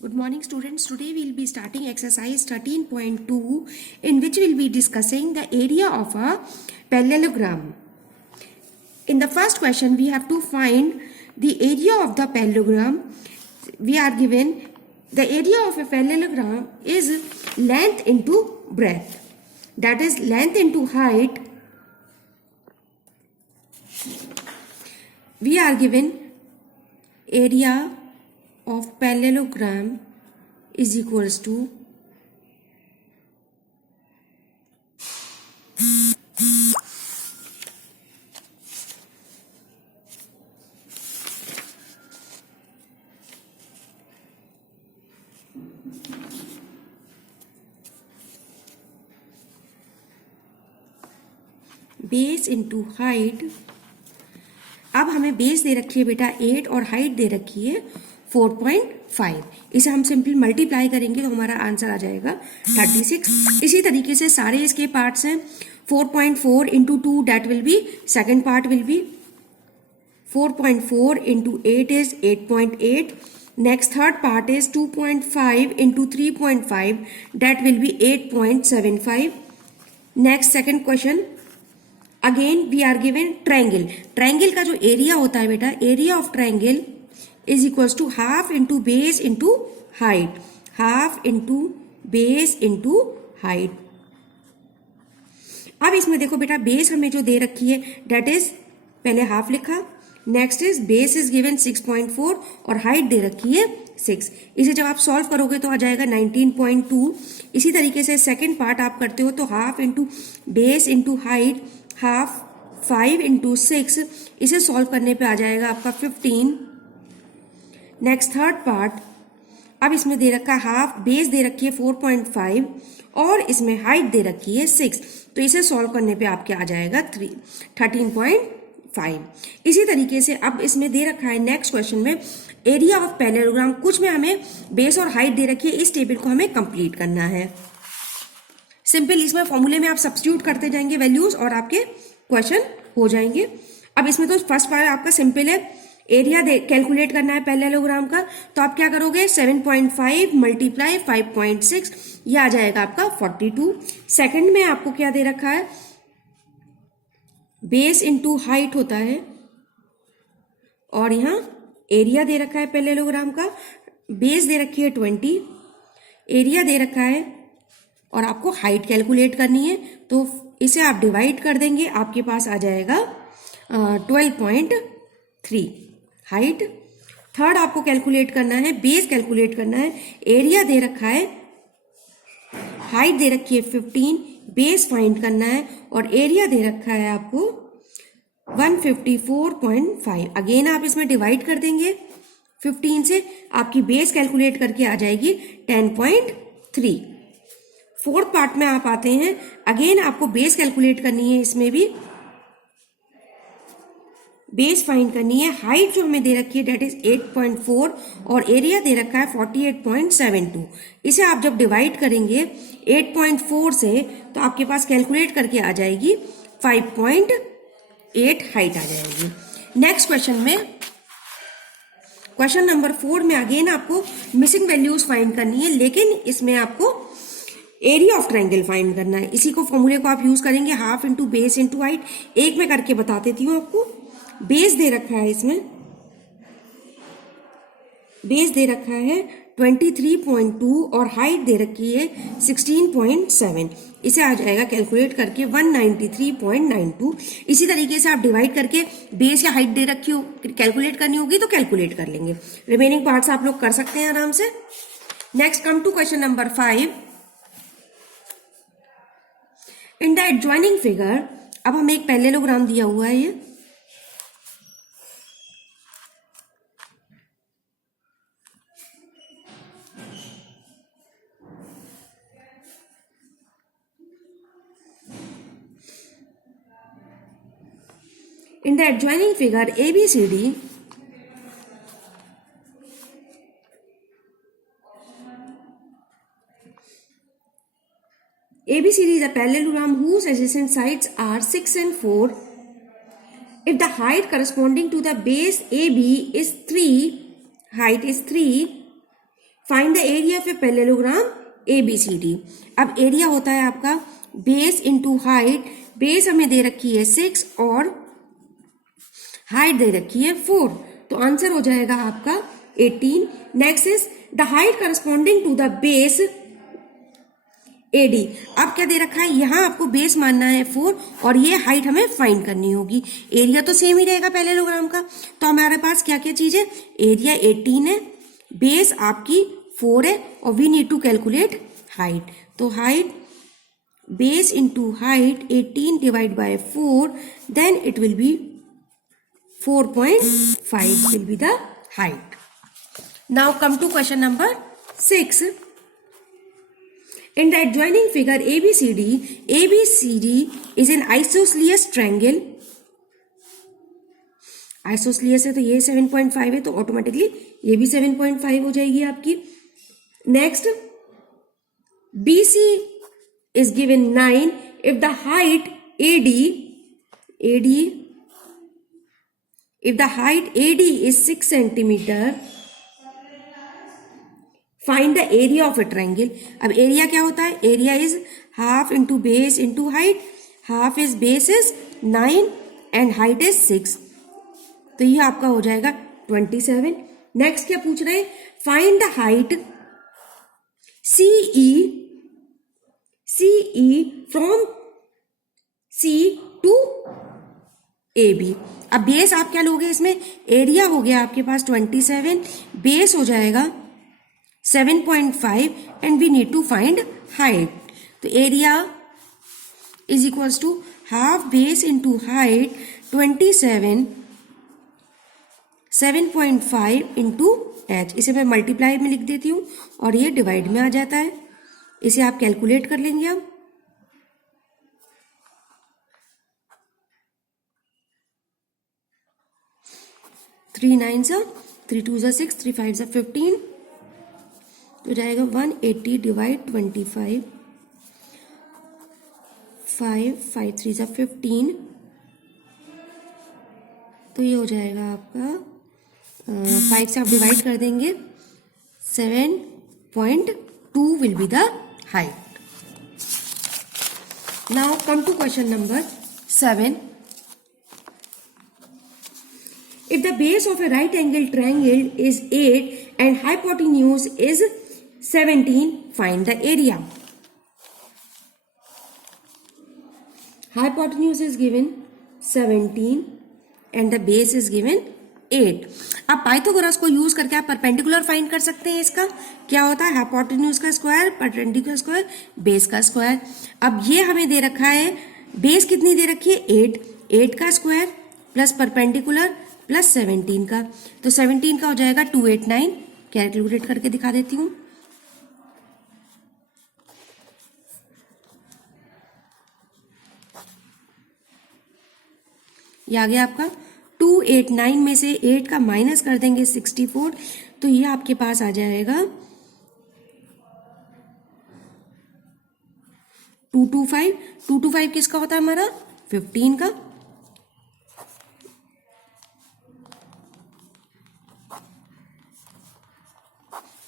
Good morning students. Today we will be starting exercise 13.2 in which we will be discussing the area of a parallelogram. In the first question we have to find the area of the parallelogram. We are given the area of a parallelogram is length into breadth, that is length into height. We are given area of parallelogram is equals to base into height. अब हमें base दे रखी है बेटा 8 और height दे रखी है 4.5. इसे हम सिंपल मल्टीप्लाई करेंगे तो हमारा आंसर आ जाएगा 36. इसी तरीके से सारे इसके पार्ट्स हैं. 4.4 into 2 that will be second part will be 4.4 into 8 is 8.8. Next third part is 2.5 into 3.5 that will be 8.75. Next second question. Again we are given triangle. Triangle का जो एरिया होता है बेटा, area of triangle is equals to half into base into height. Half into base into height. अब इसमें देखो बेटा base हमें जो दे रखी है दैट इज पहले हाफ लिखा. Next is base is given 6.4 और हाइट दे रखी है 6. इसे जब आप सॉल्व करोगे तो आ जाएगा 19.2. इसी तरीके से सेकेंड पार्ट आप करते हो तो half into base into height half 5 into 6. इसे सॉल्व करने पे आ जाएगा आपका 15. Next third part. अब इसमें दे रखा है हाफ, बेस दे रखी है 4.5 और इसमें हाइट दे रखी है 6. तो इसे सॉल्व करने पे आपके आ जाएगा 13.5. इसी तरीके से अब इसमें दे रखा है नेक्स्ट क्वेश्चन में एरिया ऑफ पैरेललोग्राम. कुछ में हमें बेस और हाइट दे रखी है. इस टेबल को हमें कंप्लीट करना है. सिंपल इसमें फॉर्मूले में आप सब्स्टिट्यूट करते जाएंगे वैल्यूज और आपके क्वेश्चन हो जाएंगे. अब इसमें तो फर्स्ट पार्ट आपका सिंपल है. एरिया कैलकुलेट करना है पैरेललोग्राम का, तो आप क्या करोगे 7.5 मल्टीप्लाई 5.6 यह आ जाएगा आपका 42. सेकंड में आपको क्या दे रखा है, बेस इंटू हाइट होता है और यहां एरिया दे रखा है पैरेललोग्राम का. बेस दे रखी है 20, एरिया दे रखा है और आपको हाइट कैलकुलेट करनी है. तो इसे आप डिवाइड कर देंगे, आपके पास आ जाएगा 12.3 हाइट. थर्ड आपको कैलकुलेट करना है, बेस कैलकुलेट करना है. एरिया दे रखा है, हाइट दे रखी है 15, बेस फाइंड करना है और एरिया दे रखा है आपको 154.5. अगेन आप इसमें डिवाइड कर देंगे 15 से, आपकी बेस कैलकुलेट करके आ जाएगी 10.3. फोर्थ पार्ट में आप आते हैं. अगेन आपको बेस कैलकुलेट करनी है, इसमें भी बेस फाइंड करनी है. हाइट जो हमें दे रखी है डेट इज 8.4 और एरिया दे रखा है 48.72. इसे आप जब डिवाइड करेंगे 8.4 से तो आपके पास कैलकुलेट करके आ जाएगी 5.8 हाइट आ जाएगी. नेक्स्ट क्वेश्चन में क्वेश्चन नंबर 4 में अगेन आपको मिसिंग वैल्यूज फाइंड करनी है, लेकिन इसमें आपको एरिया ऑफ ट्रायंगल फाइंड करना है. इसी को फॉर्मूले को आप यूज करेंगे half into base into height. एक में करके बता देती हूँ आपको. बेस दे रखा है, इसमें बेस दे रखा है 23.2 और हाइट दे रखी है 16.7. इसे आ जाएगा कैलकुलेट करके 193.92. इसी तरीके से आप डिवाइड करके बेस या हाइट दे रखी हो कैलकुलेट करनी होगी तो कैलकुलेट कर लेंगे. रिमेनिंग पार्ट्स आप लोग कर सकते हैं आराम से. Next come to question number 5. In the adjoining figure. अब हमें एक पैरेललोग्राम दिया हुआ है. ये in the adjoining figure ABCD, ABCD is a parallelogram whose adjacent sides are 6 and 4. If the height corresponding to the base AB is 3, height is 3, find the area of a parallelogram ABCD। अब area होता है आपका base into height, base हमें दे रखी है 6 और height दे रखी है 4, तो आंसर हो जाएगा आपका 18। Next is the height corresponding to the base AD। अब क्या दे रखा है, यहां आपको बेस मानना है 4 और ये हाइट हमें फाइंड करनी होगी। एरिया तो सेम ही रहेगा पैरेललोग्राम का, तो हमारे पास क्या क्या चीज है, एरिया 18 है, बेस आपकी 4 है और we need to calculate height. तो height base into height 18 divide by 4, then it will be 4.5 will be the height. Now come to question number 6. In the adjoining figure ABCD is an isosceles triangle. Isosceles है तो ये 7.5 है, तो automatically ये भी 7.5 हो जाएगी आपकी। Next BC is given 9 if the height AD is 6 centimeter, find the area of a triangle। अब एरिया क्या होता है, area is half into base into height, half is base is 9 and height is 6, तो ये आपका हो जाएगा 27। Next क्या पूछ रहे हैं, find the height CE from C to AB। अब बेस आप क्या लोगे, इसमें एरिया हो गया आपके पास 27, बेस हो जाएगा 7.5 and we need to find height. तो area is equals to half base into height 27, 7.5 into h, इसे मैं मल्टीप्लाई में लिख देती हूँ और ये डिवाइड में आ जाता है। इसे आप कैलकुलेट कर लेंगे। अब 3 9 3 2 6, 3 5 15, तो जाएगा 180 डिवाइड 25, 5 3 15, तो ये हो जाएगा आपका 5 से आप डिवाइड कर देंगे, 7.2 will be the height. Now come to question number 7। If the base of a right angle triangle is 8 and hypotenuse is 17, find the area. Hypotenuse is given 17 and the base is given 8। अब Pythagoras को use करके आप perpendicular find कर सकते हैं। इसका क्या होता है, हाइपोटेन्यूज का स्क्वायर, परपेंडिकुलर स्क्वायर, बेस का स्क्वायर। अब ये हमें दे रखा है, बेस कितनी दे रखी है 8 का स्क्वायर प्लस परपेंडिकुलर प्लस 17 का, तो 17 का हो जाएगा 289। कैलकुलेट करके दिखा देती हूँ। ये आ गया आपका 289 में से 8 का माइनस कर देंगे 64, तो ये आपके पास आ जाएगा 225। 225 किसका होता है हमारा, 15 का।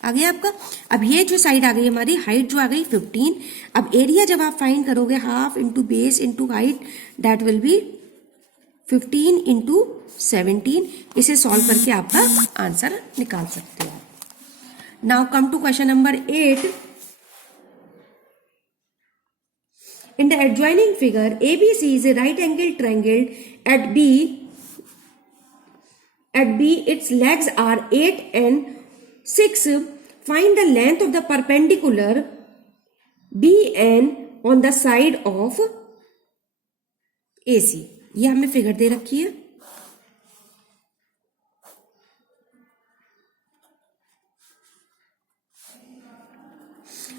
आ गया आपका। अब ये जो साइड आ गई हमारी, हाइट जो आ गई 15। अब एरिया जब आप फाइंड करोगे, half into base into height, that will be 15 into 17। इसे सॉल्व करके आपका आंसर निकाल सकते हो। Now come to question number 8। In the adjoining figure, ABC is a right angle triangle. At B, its legs are 8 and 6. Find the length of the perpendicular BN on the side of AC। ये हमें figure दे रखी है।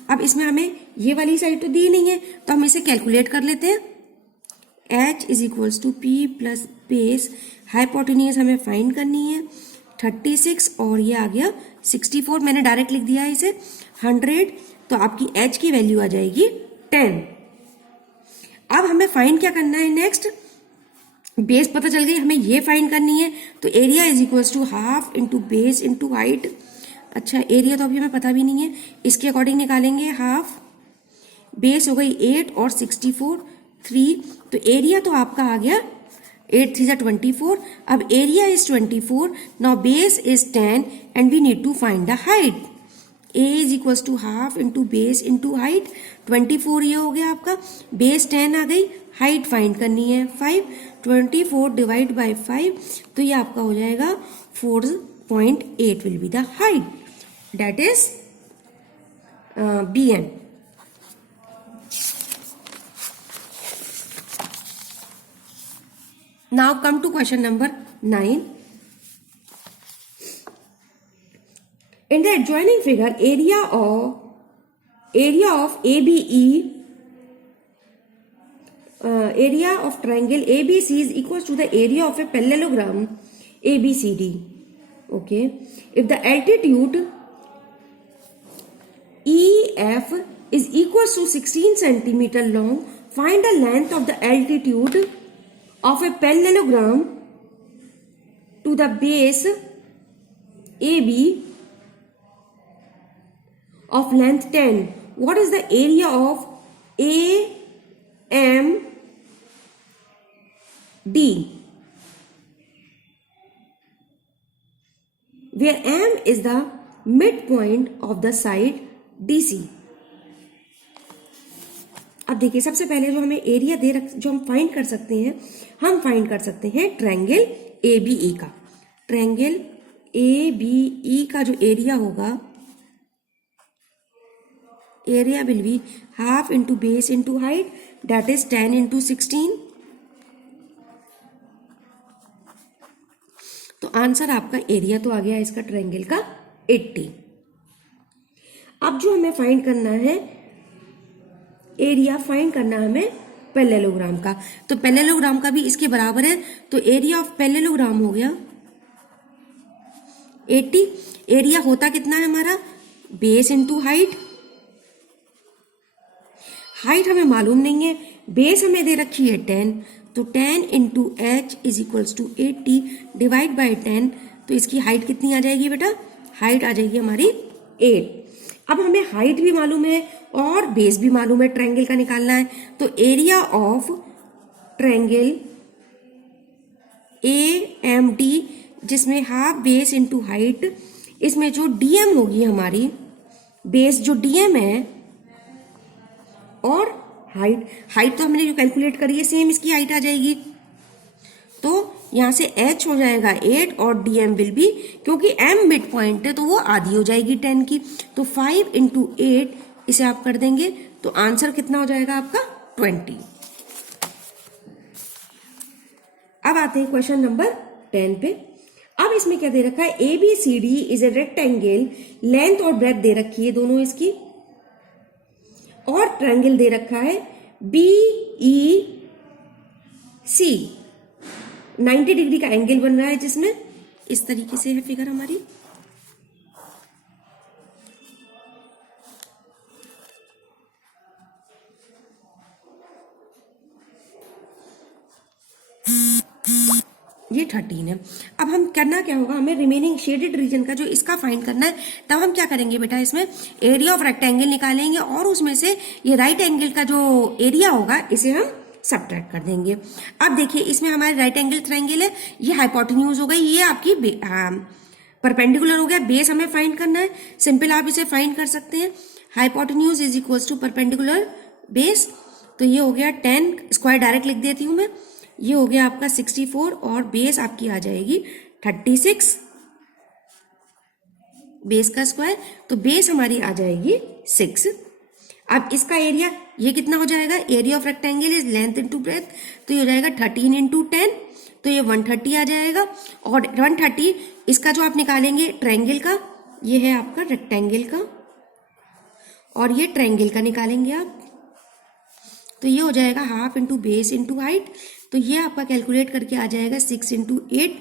अब इसमें हमें ये वाली side तो दी नहीं है, तो हम इसे कैलकुलेट कर लेते हैं। H is equals to P plus base, hypotenuse हमें फाइंड करनी है 36 और ये आ गया 64। मैंने डायरेक्ट लिख दिया है इसे 100, तो आपकी H की वैल्यू आ जाएगी 10। अब हमें फाइंड क्या करना है, नेक्स्ट बेस पता चल गई, हमें ये फाइंड करनी है। तो area is equals to half into base into height, अच्छा एरिया तो अभी हमें पता भी नहीं है, इसके अकॉर्डिंग निकालेंगे हाफ, बेस हो गई 8 और 64 3, तो एरिया तो आपका आ गया 8 3 24। अब area is 24, now base is 10 and we need to find the height. A is equals to half into base into height, 24 ये हो गया आपका, बेस 10 आ गई, हाइट फाइंड करनी है 5, 24 डिवाइड बाई 5, तो ये आपका हो जाएगा 4.8 will be the height, that is B N. Now come to question number 9. In the adjoining figure, area of ABE, area of triangle ABC is equal to the area of a parallelogram ABCD. Okay, if the altitude EF is equal to 16 centimeter long, find the length of the altitude of a parallelogram to the base AB of length 10. What is the area of AMD, where M is the midpoint of the side DC? अब देखिए सबसे पहले जो हमें area जो हम find कर सकते हैं, हम फाइंड कर सकते हैं ट्रायंगल ABE का। ट्रायंगल ABE का जो एरिया होगा, area will be half into base into height, that is 10 into 16। तो आंसर आपका एरिया तो आ गया इसका ट्रायंगल का 80। अब जो हमें फाइंड करना है एरिया, फाइंड करना है हमें पैरेललोग्राम का, तो पैरेललोग्राम का भी इसके बराबर है, तो एरिया ऑफ पैरेललोग्राम हो गया 80। एरिया होता कितना है हमारा, बेस इंटू हाइट, हाइट हमें मालूम नहीं है, बेस हमें दे रखी है 10, तो 10 into H is equals to 80 divide by 10, तो इसकी हाइट कितनी आ जाएगी बेटा, हाइट आ जाएगी हमारी 8। अब हमें हाइट भी मालूम है और बेस भी मालूम है, ट्रायंगल का निकालना है, तो एरिया ऑफ ट्रायंगल AMD, जिसमें हाफ बेस इंटू हाइट, इसमें जो DM होगी हमारी, बेस जो DM है और हाइट तो हमने जो कैलकुलेट करी है सेम इसकी हाइट आ जाएगी, तो यहां से H हो जाएगा 8 और DM विल बी, क्योंकि M मिड पॉइंट है तो वो आधी हो जाएगी 10 की, तो 5 इंटू 8 इसे आप कर देंगे तो आंसर कितना हो जाएगा आपका 20। अब आते हैं क्वेश्चन नंबर 10 पे। अब इसमें क्या दे रखा है, ABCD is a rectangle, length और ब्रेथ दे रखी है दोनों इसकी, और ट्रायंगल दे रखा है BEC, 90 डिग्री का एंगल बन रहा है, जिसमें इस तरीके से है फिगर हमारी। ये 13 है। अब हम करना क्या होगा, हमें रिमेनिंग शेडेड रीजन का जो इसका फाइंड करना है, तब हम क्या करेंगे बेटा, इसमें एरिया ऑफ रेक्टेंगल निकालेंगे और उसमें से ये राइट एंगल का जो एरिया होगा इसे हम सब्ट्रैक्ट कर देंगे। अब देखिए इसमें हमारे राइट एंगल ट्रायंगल है, ये हाइपोटेन्यूज हो गई, ये आपकी परपेंडिकुलर हो गया, बेस हमें फाइंड करना है, सिंपल आप इसे फाइंड कर सकते हैं, hypotenuse is equals to perpendicular base, तो ये हो गया 10, स्क्वायर डायरेक्ट लिख देती हूं मैं, ये हो गया आपका 64 और बेस आपकी आ जाएगी 36, बेस का स्क्वायर, तो बेस हमारी आ जाएगी 6। अब इसका एरिया ये कितना हो जाएगा, area of rectangle is length into breadth, तो ये हो जाएगा 13 इंटू 10, तो ये 130 आ जाएगा, और 130 इसका जो आप निकालेंगे ट्रायंगल का, ये है आपका रेक्टेंगल का, और ये ट्रायंगल का निकालेंगे आप, तो ये हो जाएगा half into base into height, तो ये आपका कैलकुलेट करके आ जाएगा 6 इंटू 8,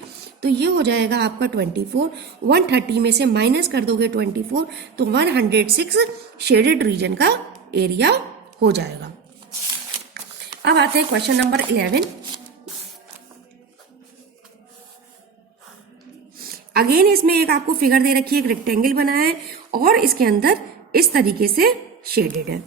तो ये हो जाएगा आपका 24। 130 में से माइनस कर दोगे 24, तो 106 शेडेड रीजन का एरिया हो जाएगा। अब आते हैं क्वेश्चन नंबर 11। अगेन इसमें एक आपको फिगर दे रखी है, एक रेक्टेंगल बना है और इसके अंदर इस तरीके से शेडेड है।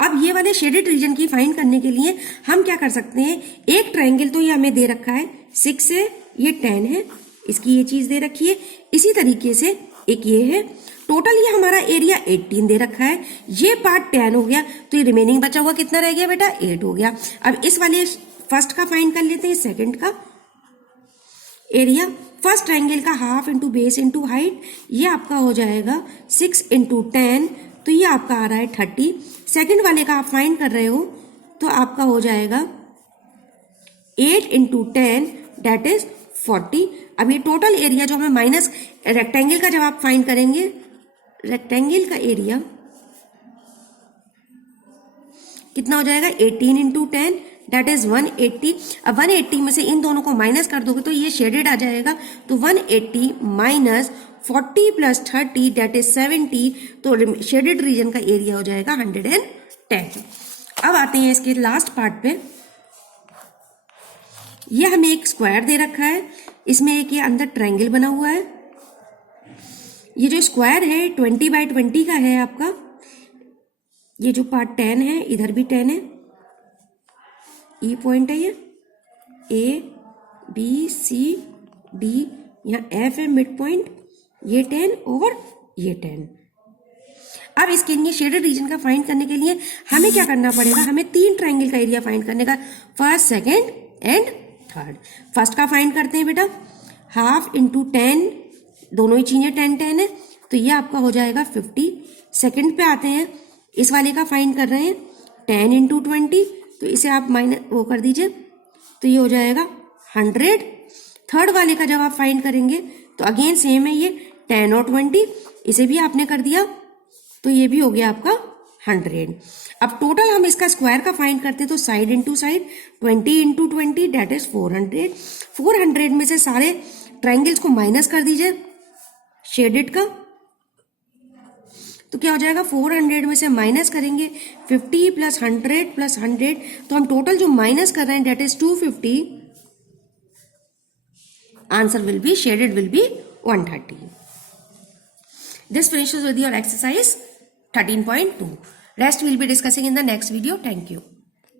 अब ये वाले शेडेड रीजन की फाइंड करने के लिए हम क्या कर सकते हैं, एक ट्रायंगल तो ये हमें दे रखा है 6 है, ये 10 है, इसकी ये चीज दे रखी है। इसी तरीके से एक ये है, टोटल ये हमारा एरिया 18 दे रखा है, ये पार्ट 10 हो गया, तो ये रिमेनिंग बचा हुआ कितना रह गया बेटा, 8 हो गया। अब इस वाले फर्स्ट का फाइंड कर लेते हैं, सेकंड का एरिया। फर्स्ट ट्रायंगल का half into base into height, ये आपका हो जाएगा 6 इंटू 10, तो ये आपका आ रहा है 30। सेकंड वाले का आप फाइंड कर रहे हो तो आपका हो जाएगा 8 इंटू 10 दैट इज 40। अब ये टोटल एरिया जो हमें माइनस रेक्टेंगल का जब आप फाइंड करेंगे, रेक्टेंगल का एरिया कितना हो जाएगा, 18 इंटू 10 दैट इज 180। अब 180 में से इन दोनों को माइनस कर दोगे तो ये शेडेड आ जाएगा, तो 180 माइनस 40 प्लस 30 दैट इज 70, तो शेडेड रीजन का एरिया हो जाएगा 110। अब आते हैं इसके लास्ट पार्ट पे। ये हमें एक स्क्वायर दे रखा है, इसमें एक ये अंदर ट्रायंगल बना हुआ है। ये जो स्क्वायर है 20 बाय 20 का है आपका। ये जो पार्ट 10 है, इधर भी 10 है, ई पॉइंट है, ये ए बी सी डी, यहाँ एफ है मिड पॉइंट, ये 10 और ये 10। अब इसके लिए शेडेड रीजन का फाइंड करने के लिए हमें क्या करना पड़ेगा, हमें 3 ट्रायंगल का एरिया फाइंड करने का, first second and third. First का फाइंड करते हैं बेटा, हाफ इंटू 10, दोनों ही चीजें 10 10 है, तो ये आपका हो जाएगा 50। सेकंड पे आते हैं, इस वाले का फाइंड कर रहे हैं 10 इंटू 20, तो इसे आप माइनस वो कर दीजिए, तो ये हो जाएगा 100। थर्ड वाले का जब आप फाइंड करेंगे तो अगेन सेम है, ये 10 और 20, इसे भी आपने कर दिया, तो ये भी हो गया आपका 100। अब टोटल हम इसका स्क्वायर का फाइंड करते हैं, तो side into side 20 into 20 that is 400। 400 में से सारे ट्रायंगल्स को माइनस कर दीजिए शेडेड का, तो क्या हो जाएगा, 400 में से माइनस करेंगे 50 प्लस 100 प्लस 100, तो हम टोटल जो माइनस कर रहे हैं that is 250। Answer will be, shaded will be 130। This finishes with your exercise 13.2. Rest we'll be discussing in the next video. Thank you.